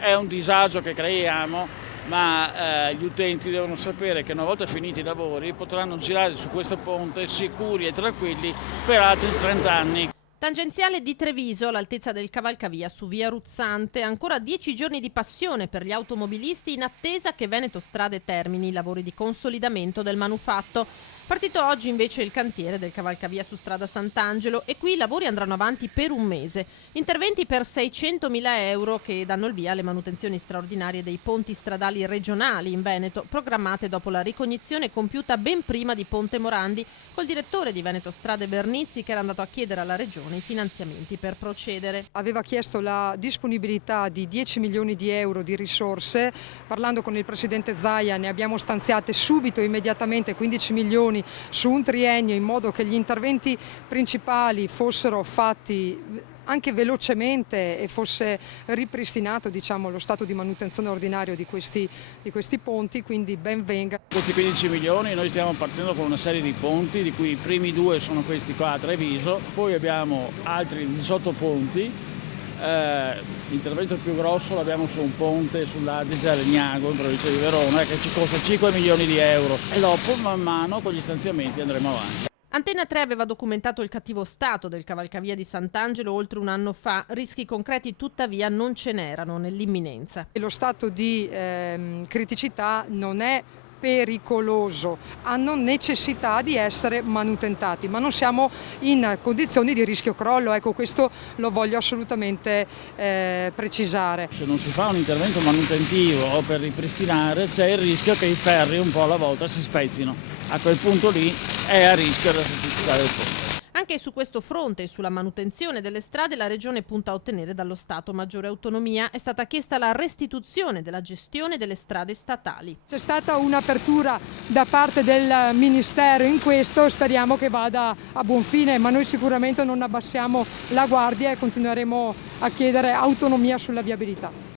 È un disagio che creiamo, ma gli utenti devono sapere che una volta finiti i lavori potranno girare su questo ponte sicuri e tranquilli per altri 30 anni. Tangenziale di Treviso, all'altezza del cavalcavia su via Ruzzante, ancora 10 giorni di passione per gli automobilisti in attesa che Veneto Strade termini i lavori di consolidamento del manufatto. Partito oggi invece il cantiere del cavalcavia su strada Sant'Angelo e qui i lavori andranno avanti per un mese. Interventi per 600.000 euro che danno il via alle manutenzioni straordinarie dei ponti stradali regionali in Veneto, programmate dopo la ricognizione compiuta ben prima di Ponte Morandi, col direttore di Veneto Strade Bernizzi che era andato a chiedere alla regione i finanziamenti per procedere. Aveva chiesto la disponibilità di 10 milioni di euro di risorse, parlando con il presidente Zaia ne abbiamo stanziate subito, immediatamente 15 milioni su un triennio in modo che gli interventi principali fossero fatti anche velocemente e fosse ripristinato lo stato di manutenzione ordinario di questi ponti, quindi ben venga. Questi 15 milioni noi stiamo partendo con una serie di ponti, di cui i primi 2 sono questi qua a Treviso, poi abbiamo altri 18 ponti. L'intervento più grosso l'abbiamo su un ponte sull'Adige a Legnago in provincia di Verona che ci costa 5 milioni di euro e dopo man mano con gli stanziamenti andremo avanti. Antena 3 aveva documentato il cattivo stato del cavalcavia di Sant'Angelo oltre un anno fa, rischi concreti tuttavia non ce n'erano nell'imminenza. Lo stato di criticità non è pericoloso, hanno necessità di essere manutentati, ma non siamo in condizioni di rischio crollo, ecco questo lo voglio assolutamente precisare. Se non si fa un intervento manutentivo o per ripristinare c'è il rischio che i ferri un po' alla volta si spezzino, a quel punto lì è a rischio la staticità del ponte. Anche su questo fronte e sulla manutenzione delle strade la Regione punta a ottenere dallo Stato maggiore autonomia. È stata chiesta la restituzione della gestione delle strade statali. C'è stata un'apertura da parte del Ministero in questo, speriamo che vada a buon fine, ma noi sicuramente non abbassiamo la guardia e continueremo a chiedere autonomia sulla viabilità.